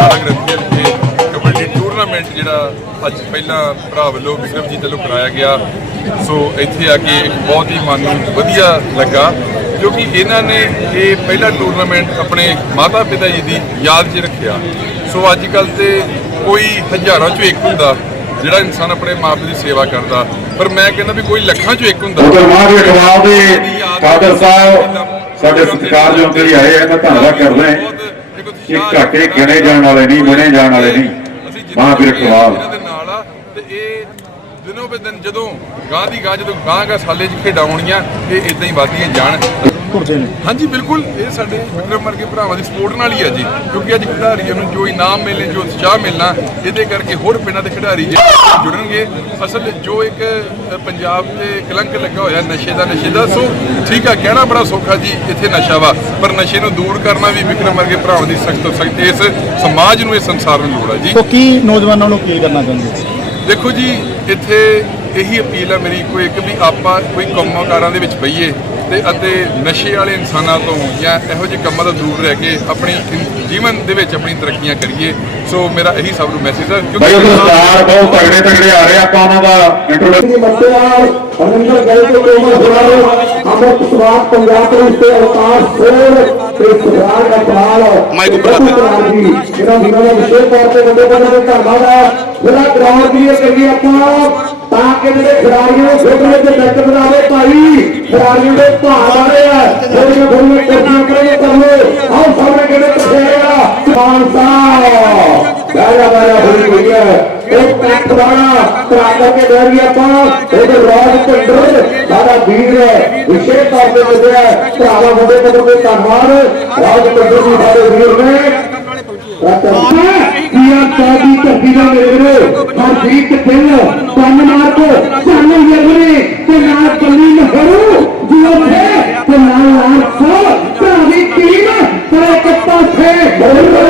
ਗ੍ਰੰਥੀ ਵਿਖੇ ਕਬੱਡੀ ਟੂਰਨਾਮੈਂਟ ਜਿਹੜਾ ਅੱਜ ਪਹਿਲਾਂ ਭਰਾ ਵੱਲੋਂ ਵਿਕਰਮਜੀਤ ਵੱਲੋਂ ਕਰਾਇਆ ਗਿਆ। ਸੋ ਇੱਥੇ ਆ ਕੇ ਇੱਕ ਬਹੁਤ ਹੀ ਮਨ ਨੂੰ ਵਧੀਆ ਲੱਗਾ ਕਿਉਂਕਿ ਇਹਨਾਂ ਨੇ ਇਹ ਪਹਿਲਾ ਟੂਰਨਾਮੈਂਟ ਆਪਣੇ ਮਾਤਾ ਪਿਤਾ ਜੀ ਦੀ ਯਾਦ 'ਚ ਰੱਖਿਆ। ਸੋ ਅੱਜ ਕੱਲ ਤੇ ਕੋਈ ਹਜ਼ਾਰਾਂ 'ਚੋਂ ਇੱਕ ਹੁੰਦਾ ਜਿਹੜਾ ਇਨਸਾਨ ਆਪਣੇ ਮਾਪੇ ਦੀ ਸੇਵਾ ਕਰਦਾ। ਪਰ ਮੈਂ ਕਹਿੰਦਾ ਵੀ ਕੋਈ ਲੱਖਾਂ 'ਚੋਂ ਇੱਕ ਹੁੰਦਾ। ਮਾਂ ਦੇ ਅਖਬਾਰ ਦੇ ਫਾਦਰ ਸਾਹਿਬ ਸਾਡੇ ਸਤਿਕਾਰਯੋਗ ਜਿਹੜੀ ਆਏ ਆ ਮੈਂ ਧੰਨਵਾਦ ਕਰਦਾ ਹਾਂ। ਇਹ ਘਾਟੇ ਗਿਣੇ ਜਾਣ ਵਾਲੇ ਨਹੀਂ ਮਣੇ ਜਾਣ ਵਾਲੇ ਨਹੀਂ। ਮਹਾਂਵੀਰ ਆ ਤੇ ਇਹ ਦਿਨੋਂ ਬੇ ਦਿਨ ਜਦੋਂ ਗਾਂ ਦੀ ਗਾਂ ਜਦੋਂ ਗਾਂ ਗਾਂ ਸਾਲੇ 'ਚ ਖੇਡਾਂ ਹੋਣੀਆਂ ਇਹ ਇਦਾਂ ਹੀ ਵਧਦੀਆਂ ਜਾਣ। ਹਾਂਜੀ ਬਿਲਕੁਲ। ਇਹ ਸਾਡੇ ਵਿਕਰਮ ਵਰਗੇ ਭਰਾਵਾਂ ਦੀ ਸਪੋਰਟ ਨਾਲ ਹੀ ਹੈ ਜੀ। ਕਿਉਂਕਿ ਅੱਜ ਖਿਡਾਰੀਆਂ ਨੂੰ ਜੋ ਇਨਾਮ ਮਿਲਣੇ ਜੋ ਉਤਸ਼ਾਹ ਮਿਲਣਾ ਇਹਦੇ ਕਰਕੇ ਹੋਰ ਪਿੰਡਾਂ ਦੇ ਖਿਡਾਰੀ ਜੁੜਨਗੇ। ਅਸਲ ਜੋ ਇੱਕ ਪੰਜਾਬ ਤੇ ਕਲੰਕ ਲੱਗਾ ਹੋਇਆ ਨਸ਼ੇ ਦਾ ਨਸ਼ੇ ਦਾ ਸੋ ਠੀਕ ਆ ਕਹਿਣਾ ਬੜਾ ਸੌਖਾ ਜੀ ਇੱਥੇ ਨਸ਼ਾ ਵਾ। ਪਰ ਨਸ਼ੇ ਨੂੰ ਦੂਰ ਕਰਨਾ ਵੀ ਵਿਕਰਮ ਵਰਗੇ ਭਰਾਵਾਂ ਦੀ ਸਖਤ ਤੋਂ ਸਖਤ ਇਸ ਸਮਾਜ ਨੂੰ ਇਸ ਸੰਸਾਰ ਨੂੰ ਲੋੜ ਹੈ ਜੀ। ਸੋ ਕੀ ਨੌਜਵਾਨਾਂ ਨੂੰ ਕੀ ਕਰਨਾ ਚਾਹੁੰਦੇ ਦੇਖੋ ਜੀ ਇੱਥੇ ਇਹੀ ਅਪੀਲ ਹੈ ਮੇਰੀ ਕੋਈ ਇੱਕ ਵੀ ਆਪਾਂ ਕੋਈ ਕੰਮਾਂ ਕਾਰਾਂ ਦੇ ਵਿੱਚ ਬਈਏ ਤੇ ਅਤੇ ਨਸ਼ੇ ਵਾਲੇ ਇਨਸਾਨਾਂ ਤੋਂ ਜਾਂ ਇਹੋ ਜਿਹੇ ਕੰਮਾਂ ਤੋਂ ਦੂਰ ਰਹਿ ਕੇ ਆਪਣੀ ਜੀਵਨ ਦੇ ਵਿੱਚ ਆਪਣੀ ਤਰੱਕੀਆਂ ਕਰੀਏ। ਸੋ ਮੇਰਾ ਇਹੀ ਸਭ ਨੂੰ ਮੈਸੇਜ ਹੈ ਉਧਰ ਸਟਾਰ ਬਹੁਤ ਤਗੜੇ ਤਗੜੇ ਆ ਰਹੇ ਆ, ਆਪਾਂ ਉਹਨਾਂ ਦਾ ਇੰਟਰੋਡਕਸ਼ਨ ਦੀ ਹਰਮਿੰਦਰ ਗਏ ਤੇ ਕੋਮਲ ਫੁਲਾਰੇ ਅਮਰ ਸਵਾਦ ਪੰਜਾਬ ਦੇ ਉੱਤੇ ਅਵਤਾਰ ਫੇਰ ਤੇ ਸੁਭਾਨ ਦਾ ਪਾਲ ਮਾਈਕ ਉੱਪਰ ਇਹਨਾਂ ਦਾ। ਵਿਸ਼ੇਸ਼ ਤੌਰ ਤੇ ਵੱਡੇ ਵੱਡੇ ਦੇ ਧੰਨਵਾਦ ਹੈ ਜਿਹੜਾ ਗਰਾਊਂਡ ਦੀ ਇਹ ਕਰੀਏ ਆਪਾਂ ਤਾਂ ਕਿ ਜਿਹੜੇ ਖਿਡਾਰੀਆਂ ਨੂੰ ਖੇਡਣ ਦੇ ਟੱਕ ਬਣਾਵੇ ਭਾਈ ਖਿਡਾਰੀਆਂ ਦੇ ਭਾਅ ਵਾਲੇ ਆ। ਥੋੜੀਆਂ ਥੋੜੀਆਂ ਟੱਕੀਆਂ ਕਰੇ ਕਰੋ ਆਓ ਸਾਹਮਣੇ ਕਿਹੜੇ ਆ? ਸਾਹਿਬ ਰਾਜਾ ਰਾਜਾ ਹੋਈ ਹੋਈ ਹੈ ਇੱਕ ਪੈਕ ਵਾਲਾ ਤਰਾ ਕਰਕੇ ਦੇ ਰਹੀ ਆਪਾਂ। ਇਹਦੇ ਰਾਜ ਪਿੰਡਰ ਸਾਡਾ ਵੀਰ ਹੈ। ਵਿਸ਼ੇਸ਼ ਤੌਰ ਤੇ ਮਿਲਿਆ ਭਰਾਵਾ ਵੱਡੇ ਪੱਧਰ ਤੇ ਧੰਨਵਾਦ। ਰਾਜ ਪਿੰਡਰ ਦੀ ਸਾਡੇ ਵੀਰ ਨੇ। ਕੰਪਲੀਟ ਦਿਨ ਕੰਨ ਮਾਰ ਕੋ ਸਾਨੂੰ ਯਗਨੇ ਤੇ ਨਾਲ ਕਲੀਨ ਹਰੂ ਜਿਉ ਤੇ ਨਾਲ ਆਪ ਸੋ ਭਾਵੇਂ ਟੀਮ ਪਰ ਇੱਕ ਪਾਸੇ